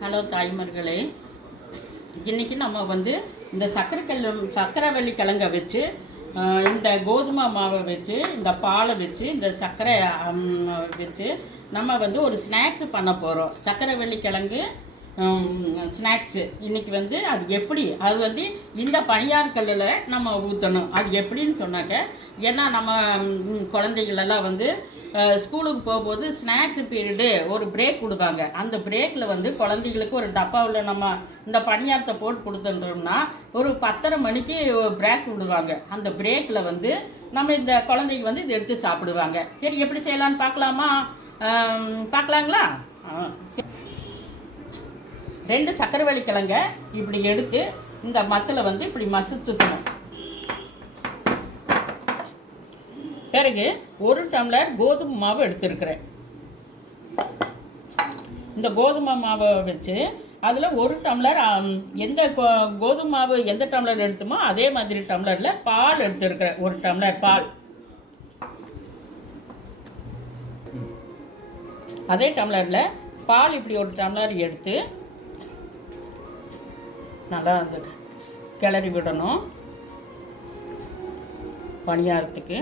Hello தாய்மார்களே, இன்றைக்கி நம்ம வந்து இந்த சக்கரவள்ளி கிழங்கை வச்சு இந்த கோதுமை மாவை வச்சு இந்த பாலை வச்சு இந்த சர்க்கரை வச்சு நம்ம வந்து ஒரு ஸ்நாக்ஸ் பண்ண போகிறோம். சக்கரவள்ளி கிழங்கு ஸ்நாக்ஸு இன்றைக்கி வந்து அது எப்படி அது வந்து இந்த பனியாற்கல்லில் நம்ம ஊற்றணும். அது எப்படின்னு சொன்னாக்க, ஏன்னா நம்ம குழந்தைகளெல்லாம் வந்து ஸ்கூலுக்கு போகும்போது ஸ்நாக்ஸ் பீரியடு ஒரு பிரேக் கொடுப்பாங்க. அந்த பிரேக்கில் வந்து குழந்தைகளுக்கு ஒரு டப்பாவில் நம்ம இந்த பணியாரத்தை போட்டு கொடுத்துட்டோம்னா ஒரு 10:30 மணிக்கு பிரேக் விடுவாங்க. அந்த பிரேக்கில் வந்து நம்ம இந்த குழந்தைங்க வந்து இதை எடுத்து சாப்பிடுவாங்க. சரி, எப்படி செய்யலான்னு பார்க்கலாங்களா? 2 சக்கரவள்ளி கிழங்கை இப்படி எடுத்து இந்த மத்தில் வந்து இப்படி மசிச்சுக்கணும். பிறகு 1 டம்ளர் கோதுமை மாவு எடுத்துருக்கிறேன். இந்த கோதுமை மாவை வச்சு அதில் 1 டம்ளர் எந்த கோதுமை மாவு எந்த டம்ளர் எடுத்துமோ அதே மாதிரி டம்ளரில் பால் எடுத்துருக்கிறேன். 1 டம்ளர் பால். அதே டம்ளரில் பால் இப்படி 1 டம்ளர் எடுத்து நல்லா அந்த கிளறி விடணும். பணியாரத்துக்கு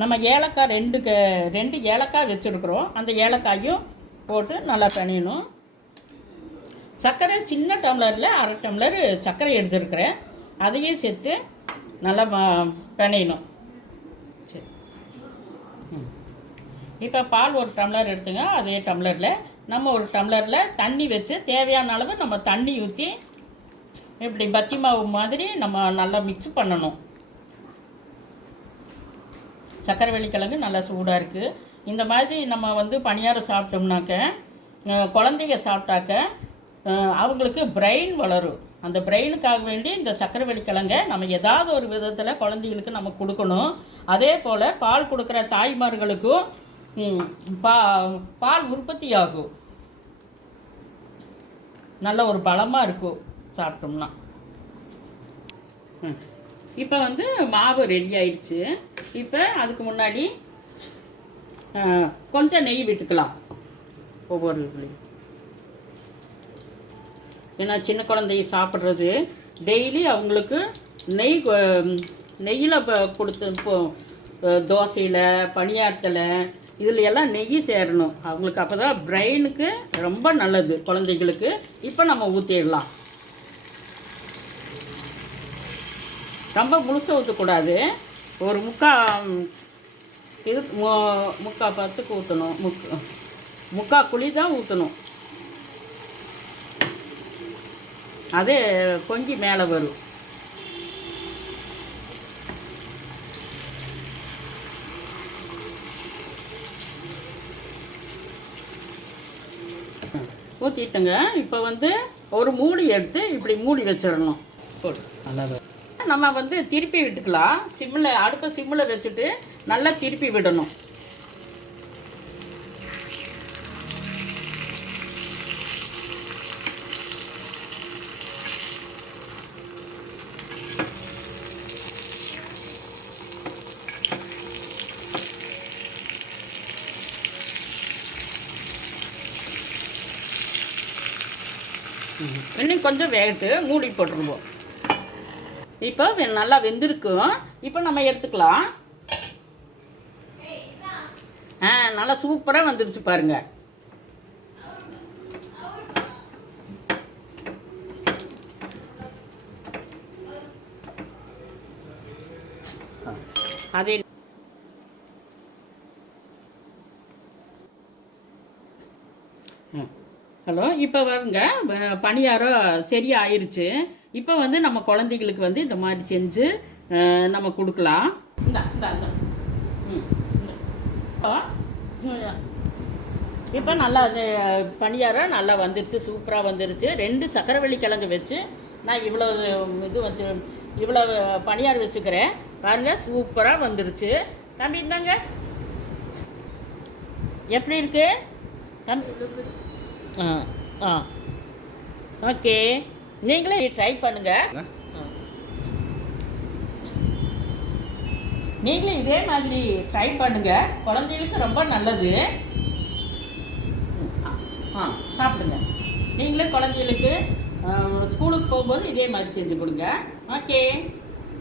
நம்ம ஏலக்காய் 2 ஏலக்காய் வச்சுருக்குறோம். அந்த ஏலக்காயும் போட்டு நல்லா பிணையணும். சர்க்கரை சின்ன டம்ளரில் 1/2 டம்ளர் சர்க்கரை எடுத்துருக்கிறேன். அதையும் சேர்த்து நல்லா பிணையணும். சரி, இப்போ பால் 1 டம்ளர் எடுத்துங்க. அதே டம்ளரில் நம்ம 1 டம்ளரில் தண்ணி வச்சு தேவையான அளவு நம்ம தண்ணி ஊற்றி இப்படி பச்சி மாவு மாதிரி நம்ம நல்லா மிக்ஸ் பண்ணணும். சக்கரவள்ளி கிழங்கு நல்லா சூடாக இருக்குது. இந்த மாதிரி நம்ம வந்து பணியாரம் சாப்பிட்டோம்னாக்க குழந்தைங்க சாப்பிட்டாக்க அவங்களுக்கு பிரெயின் வளரும். அந்த பிரெயினுக்காக வேண்டி இந்த சக்கரவள்ளி கிழங்கை நம்ம ஏதாவது ஒரு விதத்தில் குழந்தைகளுக்கு நம்ம கொடுக்கணும். அதே போல் பால் கொடுக்குற தாய்மார்களுக்கும் பால் உற்பத்தி ஆகும். நல்ல ஒரு பலமாக இருக்கும் சாப்பிட்டோம்னா. இப்போ வந்து மாவு ரெடி ஆயிடுச்சு. இப்போ அதுக்கு முன்னாடி கொஞ்சம் நெய் விட்டுக்கலாம் ஒவ்வொரு இதுலையும். ஏன்னா சின்ன குழந்தைய சாப்பிட்றது டெய்லி அவங்களுக்கு நெய்யில் கொடுத்து தோசையில் பணியாரத்தில் இதில் எல்லாம் நெய் சேரணும் அவங்களுக்கு. அப்போ தான் பிரெயினுக்கு ரொம்ப நல்லது குழந்தைகளுக்கு. இப்போ நம்ம ஊற்றிடலாம். ரொம்ப முழுசாக ஊற்றக்கூடாது. ஒரு முக்கால் பத்துக்கு ஊற்றணும். முக்கால் குழி தான் ஊற்றணும். அதே கொஞ்சி மேலே வரும். ஊற்றிட்டுங்க. இப்போ வந்து ஒரு மூடி எடுத்து இப்படி மூடி வச்சிடணும். நல்லா நம்ம வந்து திருப்பி விட்டுக்கலாம். அடுப்பை சிம்மில் வச்சுட்டு நல்லா திருப்பி விடணும். இன்னும் கொஞ்சம் வேகட்டு மூடி போட்டுருவோம். இப்போ நல்லா வெந்திருக்கும். இப்போ நம்ம எடுத்துக்கலாம். நல்லா சூப்பராக வந்துடுச்சு பாருங்க. அதே ஹலோ, இப்போ வருங்க பணியாரம் சரியாக ஆயிடுச்சு. இப்போ வந்து நம்ம குழந்தைகளுக்கு வந்து இந்த மாதிரி செஞ்சு நம்ம கொடுக்கலாம். இப்போ நல்லா பணியாரம் நல்லா வந்துருச்சு, சூப்பராக வந்துருச்சு. 2 சக்கரவள்ளி கிழங்கு வச்சு நான் இவ்வளோ இவ்வளோ பணியாரம் வச்சுக்கிறேன் பாருங்கள். சூப்பராக வந்துருச்சு. தம்பி இருந்தாங்க எப்படி இருக்கு தம்பி? ஓகே, நீங்களே ட்ரை பண்ணுங்கள். நீங்களும் இதே மாதிரி ட்ரை பண்ணுங்கள், குழந்தைகளுக்கு ரொம்ப நல்லது. சாப்பிடுங்க. நீங்களும் குழந்தைகளுக்கு ஸ்கூலுக்கு போகும்போது இதே மாதிரி செஞ்சு கொடுங்க. ஓகே.